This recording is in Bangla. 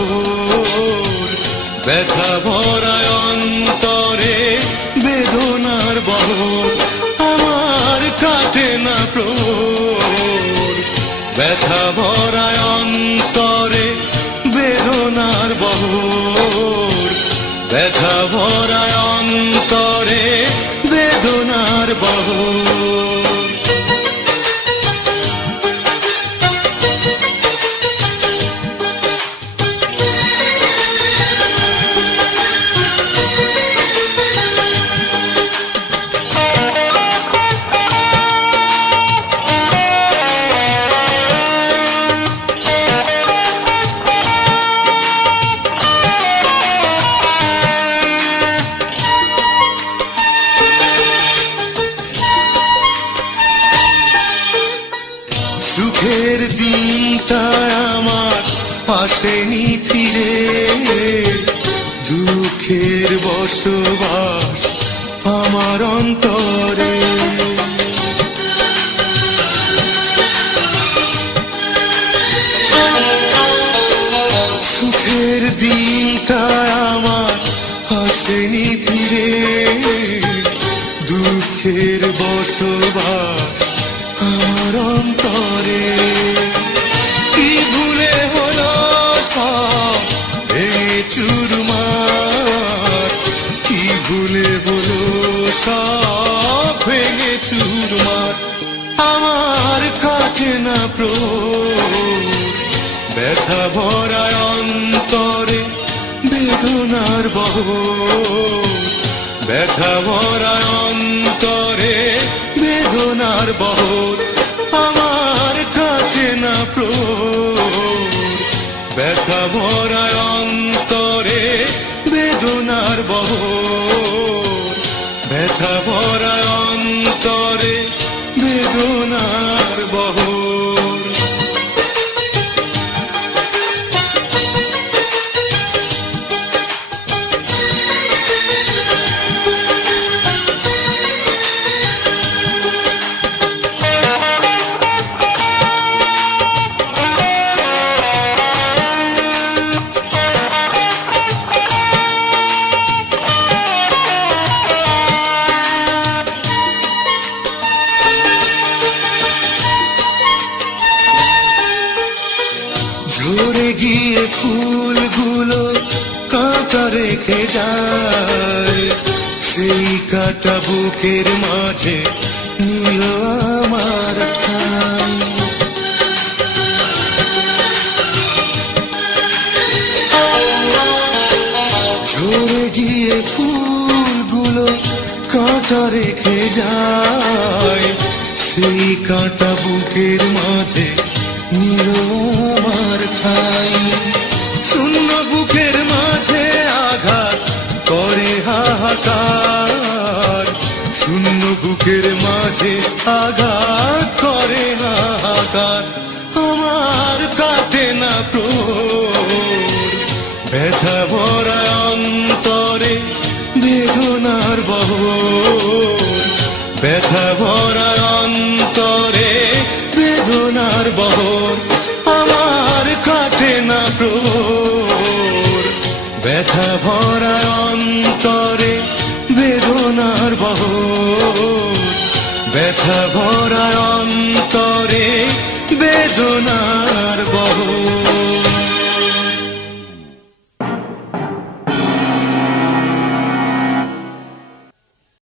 বহর, ব্যথা ভরা অন্তরে বেদনার বহর, আমার কাটে না প্রহর। ব্যথা ভরা অন্তরে বেদনার বহর, ব্যথা ভরা অন্তরে বেদনার বহর। সুখের দিনটা আমার আসেনি ফিরে, দুঃখের বসবাস আমার অন্তরে। সুখের দিনটা আমার আসেনি ফিরে, দুঃখের বসবাস আমার অন্তরে। কি ভুলে হলো সব ভেঙে চুরমার, কি ভুলে হলো সব ভেঙে চুরমার, আমার কাটে না প্রহর। ব্যথা ভরা অন্তরে বেদনার বহর, ব্যথা ভরা অন্তরে বেদনার বহর, আমার কাটে না প্রহর। ব্যথা ভরা অন্তরে বেদনার বহর, ব্যথা ভরা অন্তরে বেদনার বহর। ঝরে গিয়ে ফুলগুলো কাঁটা রেখে যায়, সেই কাঁটা বুকের মাঝে নিল আমার ঠাই। ঝরে গিয়ে ফুলগুলো কাঁটা রেখে যায়, সেই কাঁটা বুকের মাঝে নিল আমার ঠাই। শূন্য বুকের মাঝে আঘাত করে হাহাকার, শূন্য বুকের মাঝে আঘাত করে হাহাকার, আমার কাটে না প্রহর। ব্যথা ভরা অন্তরে বেদনার বহর, ব্যথা ভরা অন্তরে বেদনার বহর, আমার কাটে না প্রহর। ব্যথা ভরা অন্তরে বেদনার বহর, ব্যথা ভরা অন্তরে বেদনার বহর।